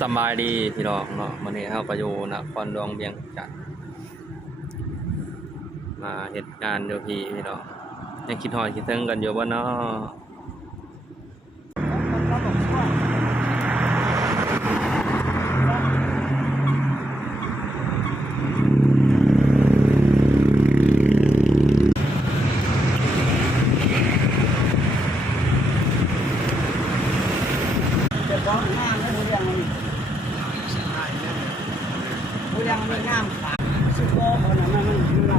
สบายดีพี่น้องเนาะวันนี้เราก็อยู่นครหลวงเวียงจันทน์มาเหตุการณ์อยู่พี่น้องยังคิดฮอดคิดถึงกันอยู่บ่เนาะเดี๋ยวร้องงามเลยผู้ยังมีงามขาสุดโลกคนนั้นมันเรา